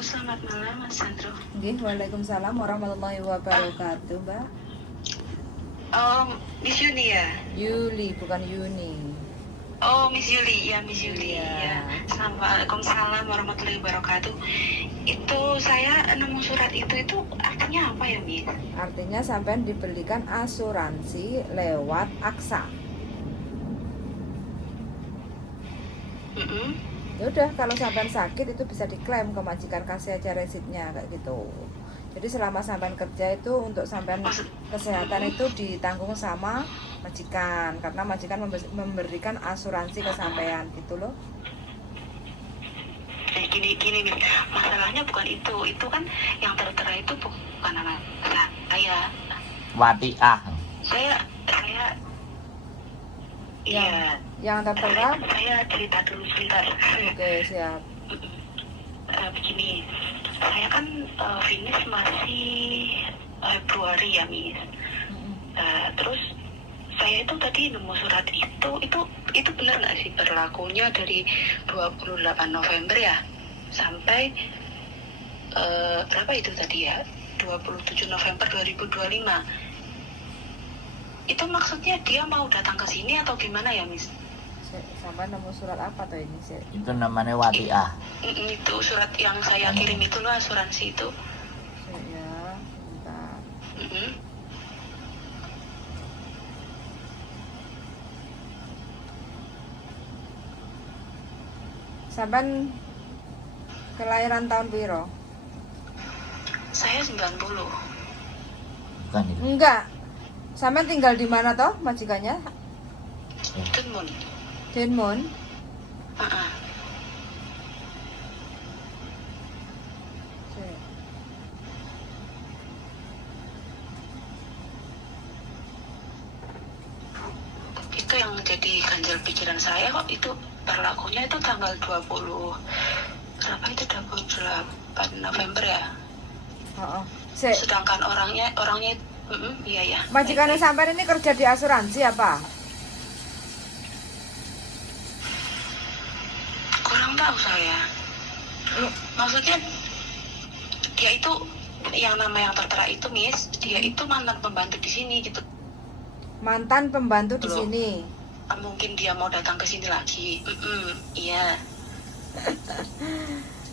selamat malam Mas Sandro. Nggih, waalaikumsalam warahmatullahi wabarakatuh, Mbak. Miss Yuli ya? Yuli, bukan Yuni. Oh, Miss Yuli, ya Miss Yuli. Iya. Ya. Waalaikumsalam warahmatullahi wabarakatuh. Itu saya nemu surat itu artinya apa ya, Miss? Artinya sampean dibelikan asuransi lewat AXA. Ya udah, kalau sampean sakit itu bisa diklaim ke majikan, kasih aja resitnya kayak gitu. Jadi selama sampean kerja itu untuk sampean kesehatan itu ditanggung sama majikan, karena majikan memberikan asuransi ke sampean gitu loh. Gini Miss, masalahnya bukan itu kan yang tertera itu bukan nama saya. Watiah. Saya iya. Yang tertera. Saya cerita dulu sebentar. Oke, siap. Begini, saya kan finish masih Februari ya, Miss. Terus saya itu tadi nemu surat itu benar nggak sih berlakunya dari 28 November ya sampai berapa itu tadi ya, 27 November 2025. Itu maksudnya dia mau datang ke sini atau gimana ya, Miss? Sampai nemu surat apa tuh ini sih? Itu namanya Watiah. Itu surat yang saya kirim itu loh, asuransi itu. Ya, bentar. Sampean kelahiran tahun piro? Saya 90. Bukan itu. Enggak. Sampean tinggal di mana toh majikannya? Denmun. Denmun. Itu yang jadi ganjal pikiran saya, kok itu berlakunya itu tanggal 20 berapa itu, 28 November ya. Sedangkan orangnya iya ya. Majikannya sampean ini kerja di asuransi apa? Kurang tahu saya. Maksudnya dia itu yang nama yang tertera itu, Miss, dia itu mantan pembantu di sini gitu. Mantan pembantu di sini. Mungkin dia mau datang ke sini lagi. Iya.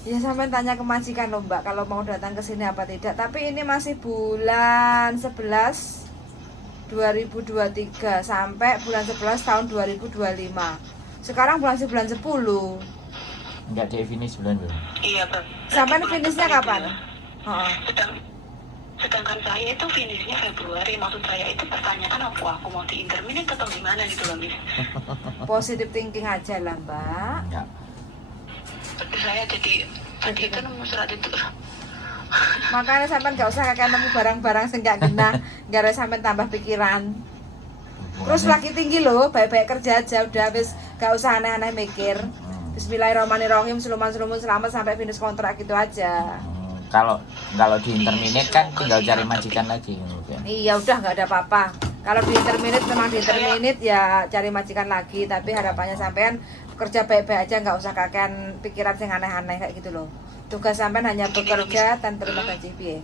Ya sampean tanya ke majikan loh, Mbak, kalau mau datang ke sini apa tidak. Tapi ini masih bulan 11 2023 sampai bulan 11 tahun 2025. Sekarang bulan 10. Enggak di finish bulan belum. Iya, sampean finishnya kapan? Sedangkan saya itu finishnya Februari. Maksud saya itu pertanyaan aku mau di interminate atau gimana gitu loh, Miss. Positive thinking aja lah, Mbak. Enggak. Tapi saya jadi tadi itu nemu surat itu. Makanya sampean gak usah kakek nemu barang-barang sing gak kena, gara sampean tambah pikiran. Terus lagi tinggi loh, baik-baik kerja aja udah, habis gak usah aneh-aneh mikir. Bismillahirrahmanirrahim, selamat sampai finish kontrak gitu aja. Kalau di interminate kan tinggal cari majikan lagi. Iya, udah nggak ada apa-apa. Kalau di interminate memang di interminate ya cari majikan lagi. Tapi harapannya sampean kerja baik-baik aja, nggak usah kakean pikiran sing aneh-aneh kayak gitu loh. Tugas sampean hanya bekerja dan terima gaji piye.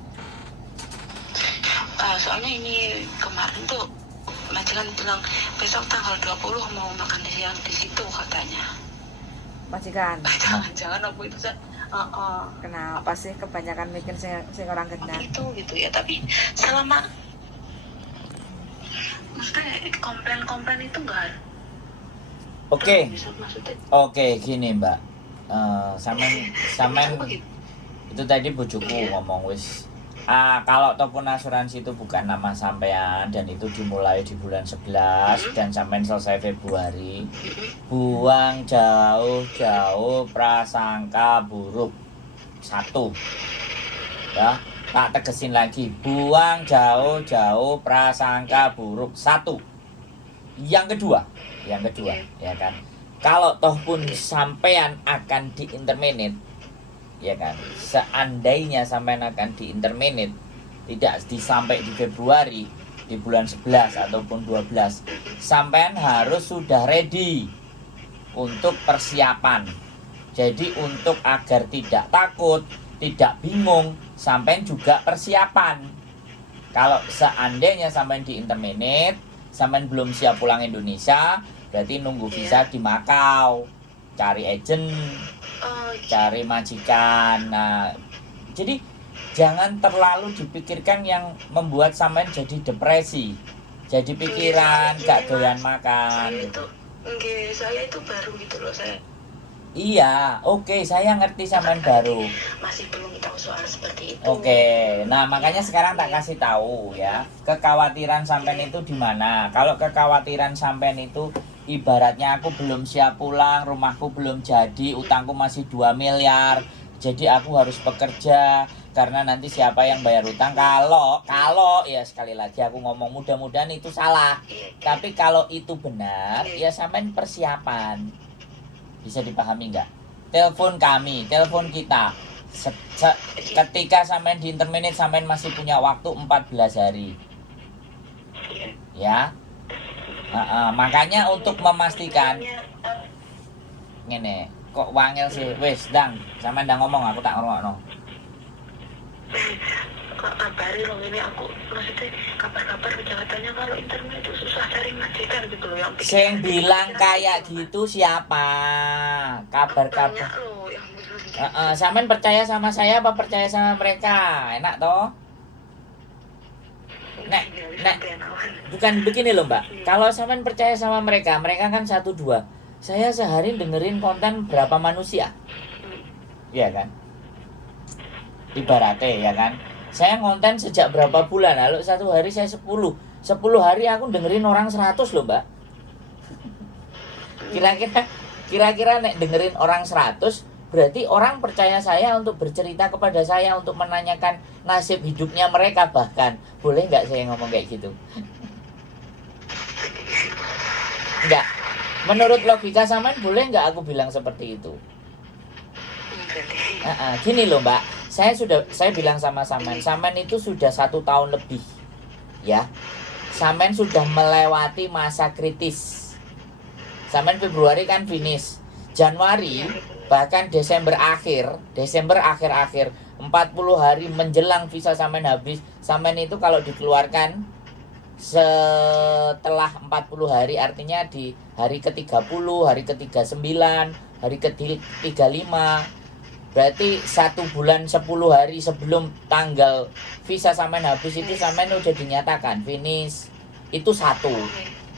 Soalnya ini kemarin tuh majikan bilang besok tanggal 20 mau makan siang di situ katanya. Majikan. Jangan aku itu Kenapa sih kebanyakan mikir sing orang genah? Itu gitu ya, tapi selama maksudnya komplain itu enggak. Oke, gini Mbak. Samen itu tadi bujuku ngomong wis. Kalau ataupun asuransi itu bukan nama sampean dan itu dimulai di bulan 11 dan sampean selesai Februari, buang jauh-jauh prasangka buruk. 1 ya, tak tegesin lagi, buang jauh-jauh prasangka buruk. 1. Yang kedua ya kan, kalau toh pun sampean akan di interminate ya kan, seandainya sampean akan di interminate tidak sampai di Februari, di bulan 11 ataupun 12, sampean harus sudah ready untuk persiapan. Jadi untuk agar tidak takut, tidak bingung, sampean juga persiapan. Kalau seandainya sampean di interminate, sampean belum siap pulang Indonesia, berarti nunggu visa di Makau, cari agent, cari majikan. Nah, jadi jangan terlalu dipikirkan yang membuat sampean jadi depresi, jadi pikiran, gak doyan makan. Saya itu baru gitu loh, saya. Iya, oke, saya ngerti sampean baru. Masih belum tahu soal seperti itu. Oke, nah makanya sekarang tak kasih tahu ya, kekhawatiran sampean itu di mana. Kalau kekhawatiran sampean itu ibaratnya aku belum siap pulang, rumahku belum jadi, utangku masih 2 miliar. Jadi aku harus bekerja karena nanti siapa yang bayar utang. Kalau ya sekali lagi aku ngomong mudah-mudahan itu salah. Tapi kalau itu benar, ya sampean persiapan. Bisa dipahami nggak? Telepon kami, telepon kita. Ketika sampean di interminate, sampean masih punya waktu 14 hari. Ya. Makanya untuk memastikan ngene, kok wangel sih? Wes, Dang, sampean ndang ngomong aku tak ngrungokno. Kabari loh ini aku, maksudnya kabar-kabar kejahatannya kalau internet itu susah cari majikan gitu loh yang Sing bilang kayak gitu siapa? Kabar-kabar. banyak loh yang bilang. Sampean percaya sama saya apa percaya sama mereka? Enak toh? Nek, bukan begini loh Mbak. Kalau sampean percaya sama mereka, mereka kan 1-2. Saya sehari dengerin konten berapa manusia? Iya kan? Ibaratnya ya kan? Saya ngonten sejak berapa bulan? Lalu 1 hari saya 10 hari aku dengerin orang 100 loh Mbak. Kira-kira nek dengerin orang 100, berarti orang percaya saya untuk bercerita kepada saya, untuk menanyakan nasib hidupnya mereka bahkan. Boleh nggak saya ngomong kayak gitu? Enggak. Menurut logika sampean boleh nggak aku bilang seperti itu? Gini loh Mbak, saya bilang sama sampean itu sudah 1 tahun lebih, ya. Sampean sudah melewati masa kritis. Sampean Februari kan finish, Januari bahkan Desember akhir 40 hari menjelang visa sampean habis. Sampean itu kalau dikeluarkan setelah 40 hari, artinya di hari ke-30, hari ke-39, hari ke-35. Berarti 1 bulan 10 hari sebelum tanggal visa sampean habis itu sampean udah dinyatakan finish. Itu 1.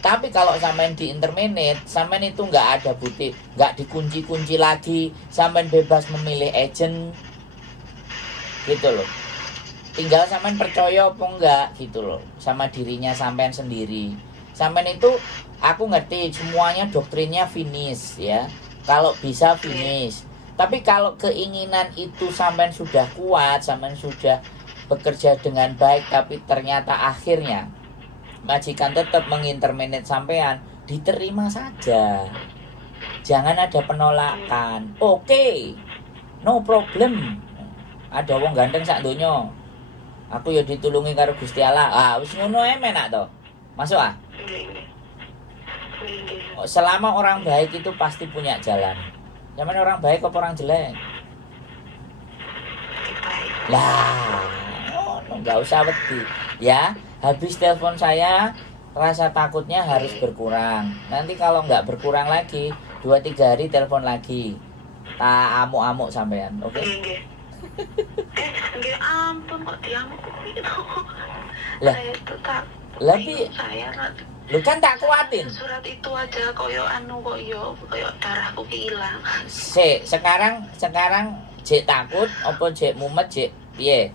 Tapi kalau sampean di interminate, sampean itu nggak ada bukti, nggak dikunci-kunci lagi, sampean bebas memilih agent, gitu loh. Tinggal sampean percaya apa enggak gitu loh sama dirinya sampean sendiri. Sampean itu aku ngerti semuanya doktrinnya finish ya. Kalau bisa finish. Tapi kalau keinginan itu sampean sudah kuat, sampean sudah bekerja dengan baik, tapi ternyata akhirnya majikan tetap menginterminate sampean, diterima saja. Jangan ada penolakan. Oke. No problem. Ada wong ganteng sak donya. Aku ya ditulungi karo Gusti Allah. Wis ngono ae menak to. Masuk ah. Selama orang baik itu pasti punya jalan. Zaman orang baik apa orang jelek? Lah, nggak usah wedi. Ya, habis telepon saya, rasa takutnya harus berkurang. Nanti kalau nggak berkurang lagi, 2-3 hari telepon lagi. Tak amuk-amuk sampean, oke? Nggih ampun kok diamuk gitu. Lah, Saya itu tak lebih saya lu kan tak kuatin. surat itu aja koyo koyo darahku hilang. Sekarang jek takut apa jek mumet jek piye?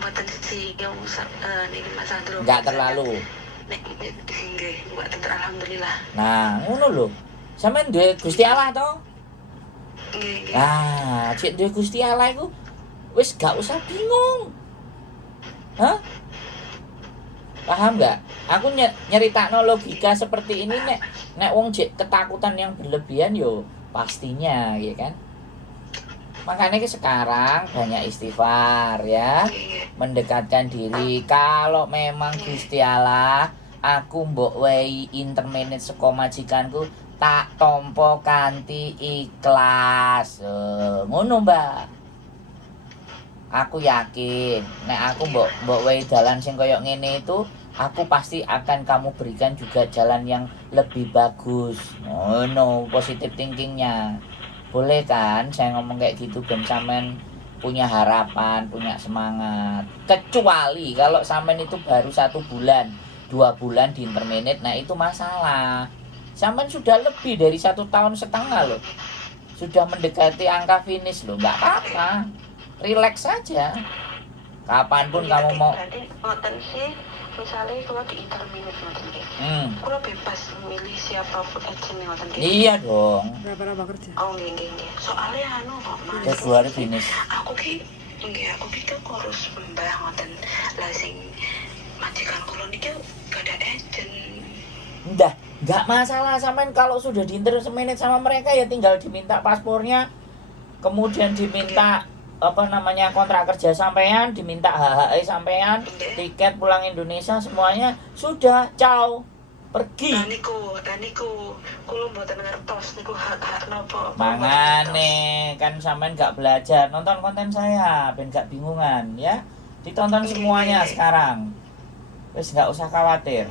Mboten sih niki Mas Andro. Enggak terlalu. Nggih, mboten alhamdulillah. Nah, ngono lho. Sampeyan duwe Gusti Allah to? Nggih. Nah, cek duwe Gusti Allah iku wis gak usah bingung. Hah? Paham nggak? Aku nyeritakno logika seperti ini nek wong jek ketakutan yang berlebihan yo pastinya ya kan. Makanya sekarang banyak istighfar ya, mendekatkan diri. Kalau memang Gusti Allah, aku mbok wehi interminate saka majikanku tak tompo kanthi ikhlas. Ngono Mbak. aku yakin nek aku mbok wae dalan sing koyo ngene itu aku pasti akan kamu berikan juga jalan yang lebih bagus. Oh no, positive thinkingnya. Boleh kan saya ngomong kayak gitu ben sampean punya harapan, punya semangat. Kecuali kalau sampean itu baru 1 bulan, 2 bulan di intermediate, nah itu masalah. Sampean sudah lebih dari 1,5 tahun loh. Sudah mendekati angka finish loh, nggak apa-apa. Relax saja. Kapanpun kamu mau. Berarti ngoten sih, misalnya kalau di intermediate ngoten nggih. Kalau bebas milih siapapun agent ngoten nggih. Iya dong. Berapa kerja? Oh nggih. Soalnya anu kok Mas. Februari finish. Aku ki kan kurus mbah ngoten. Lah sing majikan kula niki gak ada agent. Nggak masalah sampean kalau sudah di-interminate sama mereka ya tinggal diminta paspornya, kemudian diminta kontrak kerja sampean, diminta HHE sampean, tiket pulang Indonesia semuanya sudah, ciao, pergi. Niku kula mboten ngertos niku hak napa. Mangane kan sampean nggak belajar nonton konten saya, ben nggak bingungan ya. Ditonton semuanya sekarang. Wis nggak usah khawatir.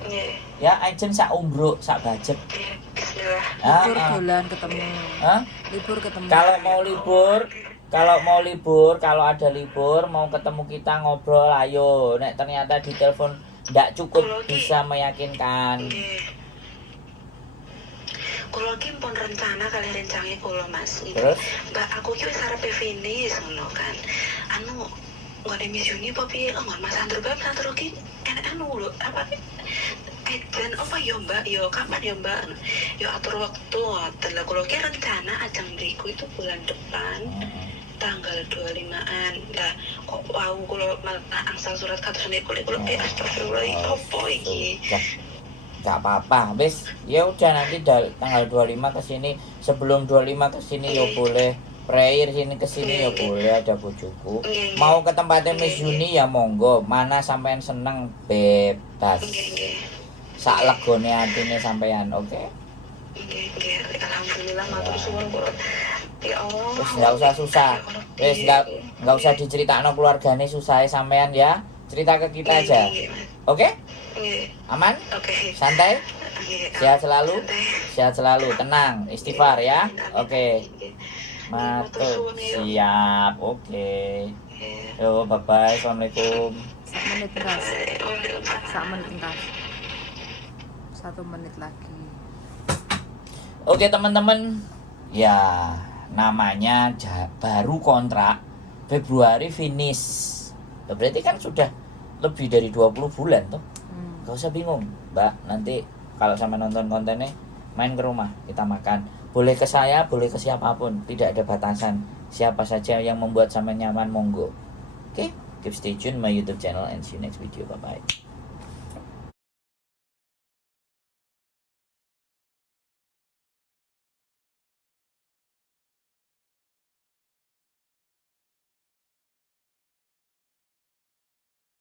Ya, agent sak umbruk, sak budget. Libur dolan ketemu. Libur ketemu. Kalau mau libur, kalau ada libur mau ketemu kita ngobrol, ayo. Nek ternyata di telepon ndak cukup bisa meyakinkan. Kulo ki pun rencana kali rencange kulo Mas. Terus? Mbak aku ki wis arep finish ngono kan. Anu ngene misione apa piye? Mas Andro ki enak lho apa dan apa ya Mbak, yo kapan ya Mbak, yo atur waktu. Telah kulo ki rencana ajang beriku itu bulan depan tanggal 25-an. Lah kok wau kulo malah angsal surat katusane kulo astagfirullah opo iki. Gak apa-apa, wis ya udah nanti tanggal 25 ke sini, sebelum 25 ke sini ya boleh prayer sini ke sini ya boleh, ada bojoku. Mau ke tempatnya Miss Juni ya monggo, mana sampean seneng bebas. Sak legone atine sampean, oke? Nggih, alhamdulillah matur suwun kula. Ya Allah. Terus enggak usah susah. Wis enggak usah diceritakno keluargane susahe sampean ya. Cerita ke kita aja. Oke? Aman? Oke. Santai? Sehat selalu, tenang, istighfar ya. Oke. Matur. Siap. Oke. Yo, bye bye. Assalamualaikum. 1 menit lagi. Oke teman-teman, ya namanya baru kontrak Februari finish. Berarti kan sudah lebih dari 20 bulan tuh. Gak usah bingung, Mbak. Nanti kalau sama nonton kontennya main ke rumah, kita makan. Boleh ke saya, boleh ke siapapun, tidak ada batasan. Siapa saja yang membuat sama nyaman, monggo. Oke, keep stay tune my YouTube channel and see you next video. Bye bye.